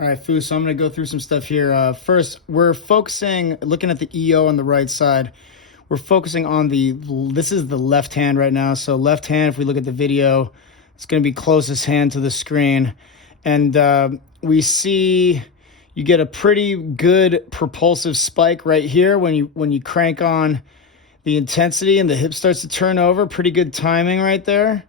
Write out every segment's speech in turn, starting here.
All right, Fu, so I'm going to go through some stuff here. First, we're focusing, looking at the EO on the right side. We're focusing on this is the left hand right now. So left hand, if we look at the video, it's going to be closest hand to the screen. And we see you get a pretty good propulsive spike right here when you crank on the intensity and the hip starts to turn over. Pretty good timing right there.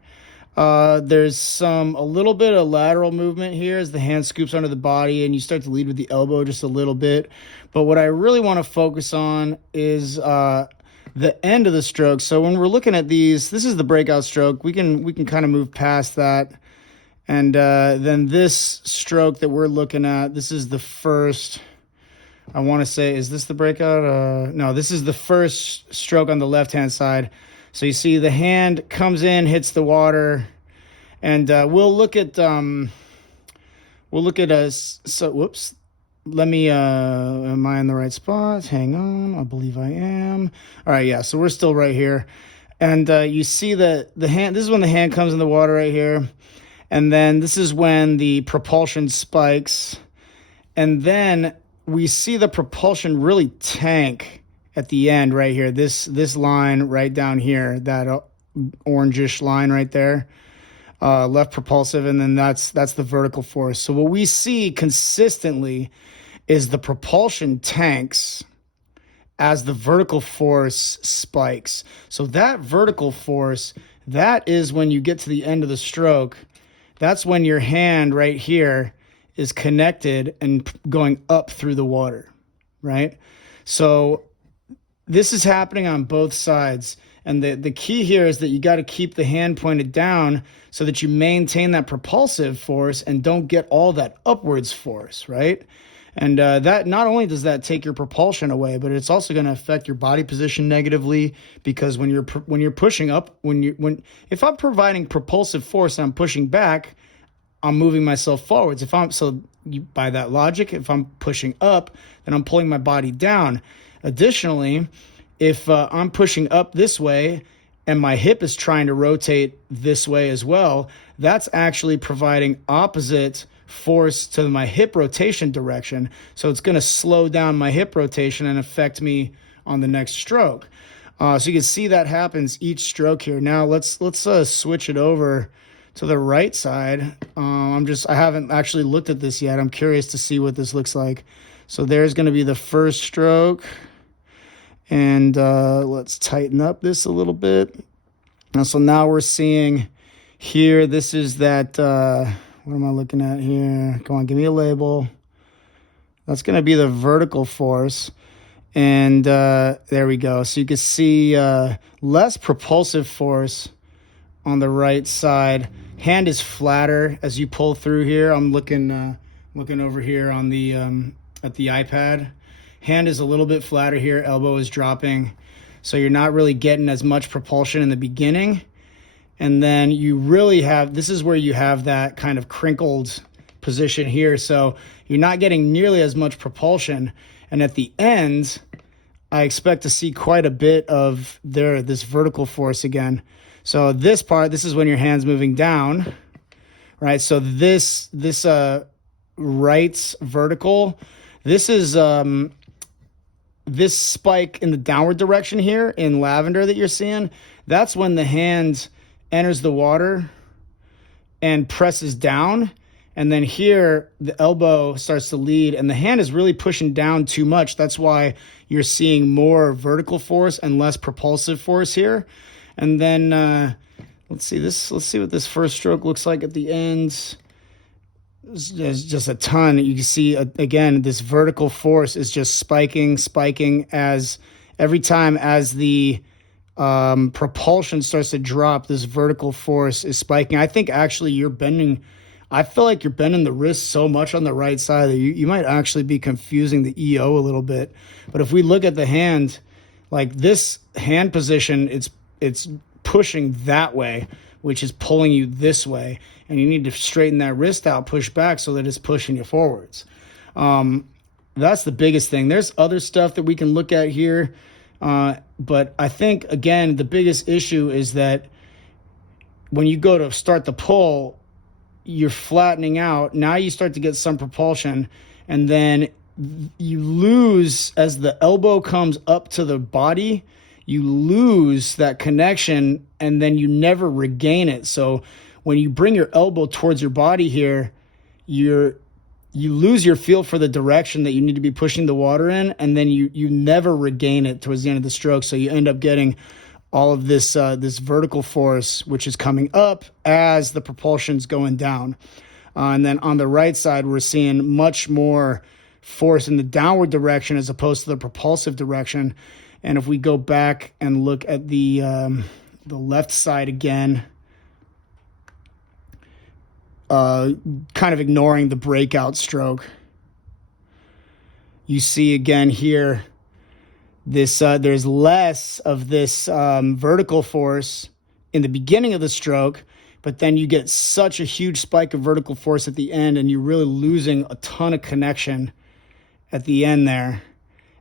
There's a little bit of lateral movement here as the hand scoops under the body and you start to lead with the elbow just a little bit. But what I really want to focus on is the end of the stroke. So when we're looking at these, this is the breakout stroke. We can kind of move past that. And then this stroke that we're looking at, this is the first, I want to say, is this the breakout? No, this is the first stroke on the left-hand side. So you see the hand comes in, hits the water, and we'll look at whoops. Let me, am I in the right spot? Hang on, I believe I am. All right, yeah, so we're still right here. And you see the hand, this is when the hand comes in the water right here. And then this is when the propulsion spikes. And then we see the propulsion really tank at the end right here, this line right down here, that orangish line right there, left propulsive, and then that's the vertical force. So what we see consistently is the propulsion tanks as the vertical force spikes. So that vertical force, that is when you get to the end of the stroke, that's when your hand right here is connected and going up through the water, right? So this is happening on both sides. And the key here is that you got to keep the hand pointed down so that you maintain that propulsive force and don't get all that upwards force, right? And that not only does that take your propulsion away, but it's also going to affect your body position negatively, because when you're pushing up, if I'm providing propulsive force and I'm pushing back, I'm moving myself forwards. By that logic, if I'm pushing up, then I'm pulling my body down. Additionally, if I'm pushing up this way and my hip is trying to rotate this way as well, that's actually providing opposite force to my hip rotation direction. So it's going to slow down my hip rotation and affect me on the next stroke. So you can see that happens each stroke here. Now let's switch it over to the right side. I haven't actually looked at this yet. I'm curious to see what this looks like. So there's going to be the first stroke. And let's tighten up this a little bit. And so now we're seeing here, this is that, what am I looking at here? Come on, give me a label. That's going to be the vertical force. And there we go. So you can see less propulsive force on the right side. Hand is flatter as you pull through here. I'm looking over here on the at the iPad. Hand is a little bit flatter here, elbow is dropping. So you're not really getting as much propulsion in the beginning. And then you really this is where you have that kind of crinkled position here. So you're not getting nearly as much propulsion. And at the end, I expect to see quite a bit of this vertical force again. So this is when your hand's moving down, right? So this right's vertical, this is this spike in the downward direction here in lavender that you're seeing, that's when the hand enters the water and presses down. And then here, the elbow starts to lead and the hand is really pushing down too much. That's why you're seeing more vertical force and less propulsive force here. And then let's see what this first stroke looks like at the end. There's just a ton. You can see, again, this vertical force is just spiking as every time as the propulsion starts to drop, this vertical force is spiking. I think actually I feel like you're bending the wrist so much on the right side that you might actually be confusing the EO a little bit. But if we look at the hand, like this hand position, it's pushing that way, which is pulling you this way. And you need to straighten that wrist out, push back so that it's pushing you forwards. That's the biggest thing. There's other stuff that we can look at here. But I think, again, the biggest issue is that when you go to start the pull, you're flattening out. Now you start to get some propulsion, and then you lose as the elbow comes up to the body, you lose that connection, and then you never regain it. So when you bring your elbow towards your body here, you lose your feel for the direction that you need to be pushing the water in, and then you never regain it towards the end of the stroke. So you end up getting all of this this vertical force, which is coming up as the propulsion's going down. And then on the right side, we're seeing much more force in the downward direction as opposed to the propulsive direction. And if we go back and look at the left side again, kind of ignoring the breakout stroke, you see again here, this there's less of this vertical force in the beginning of the stroke, but then you get such a huge spike of vertical force at the end, and you're really losing a ton of connection at the end there,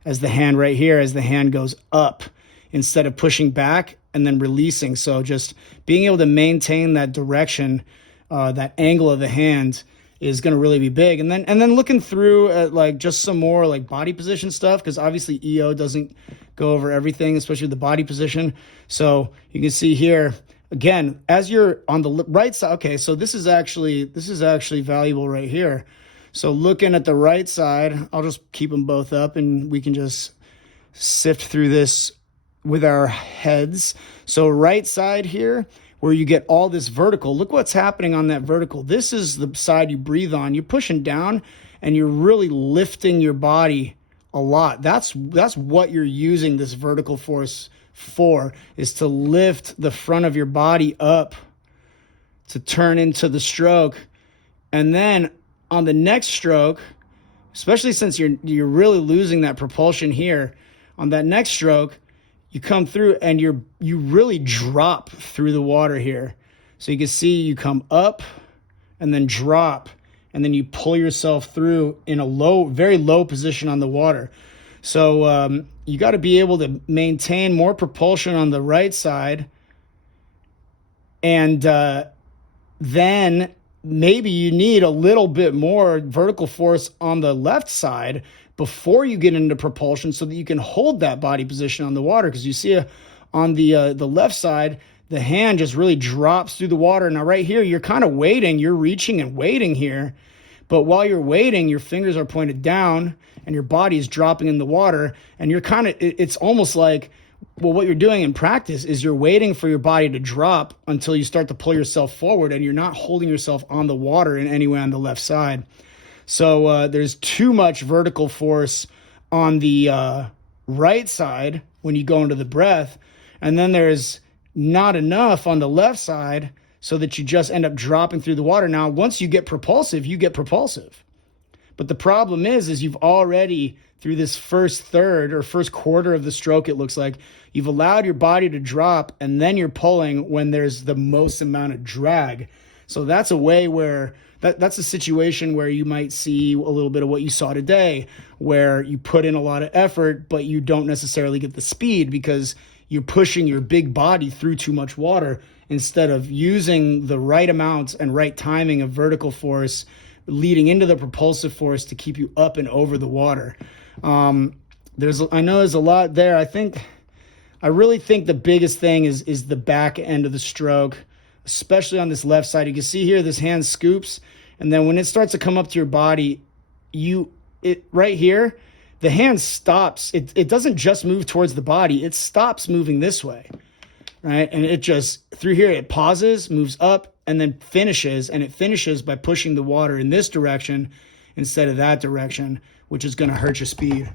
as the hand right here, as the hand goes up instead of pushing back and then releasing. So just being able to maintain that direction, that angle of the hand, is going to really be big. And then looking through at like just some more like body position stuff, because obviously EO doesn't go over everything, especially the body position. So you can see here again, as you're on the right side. Okay, so this is actually valuable right here. So looking at the right side, I'll just keep them both up and we can just sift through this with our heads. So right side here, where you get all this vertical, look what's happening on that vertical. This is the side you breathe on. You're pushing down and you're really lifting your body a lot. That's what you're using this vertical force for, is to lift the front of your body up to turn into the stroke. And then on the next stroke, especially since you're really losing that propulsion here, on that next stroke, you come through and you really drop through the water here. So you can see you come up and then drop, and then you pull yourself through in a very low position on the water. So you got to be able to maintain more propulsion on the right side, and then maybe you need a little bit more vertical force on the left side before you get into propulsion, so that you can hold that body position on the water. Because you see on the left side, the hand just really drops through the water. Now right here, you're kind of waiting, you're reaching and waiting here. But while you're waiting, your fingers are pointed down and your body is dropping in the water. And you're it's almost like, well, what you're doing in practice is you're waiting for your body to drop until you start to pull yourself forward, and you're not holding yourself on the water in any way on the left side. So there's too much vertical force on the right side when you go into the breath, and then there's not enough on the left side, so that you just end up dropping through the water. Now, once you get propulsive, you get propulsive. But the problem is you've already, through this first third or first quarter of the stroke, it looks like, you've allowed your body to drop, and then you're pulling when there's the most amount of drag. So that's a way where that's a situation where you might see a little bit of what you saw today, where you put in a lot of effort, but you don't necessarily get the speed because you're pushing your big body through too much water instead of using the right amount and right timing of vertical force leading into the propulsive force to keep you up and over the water. I know there's a lot there. I really think the biggest thing is the back end of the stroke, especially on this left side. You can see here, this hand scoops, and then when it starts to come up to your body, right here, the hand stops. It doesn't just move towards the body, it stops moving this way, right? And it just, through here, it pauses, moves up, and then finishes, and it finishes by pushing the water in this direction instead of that direction, which is going to hurt your speed.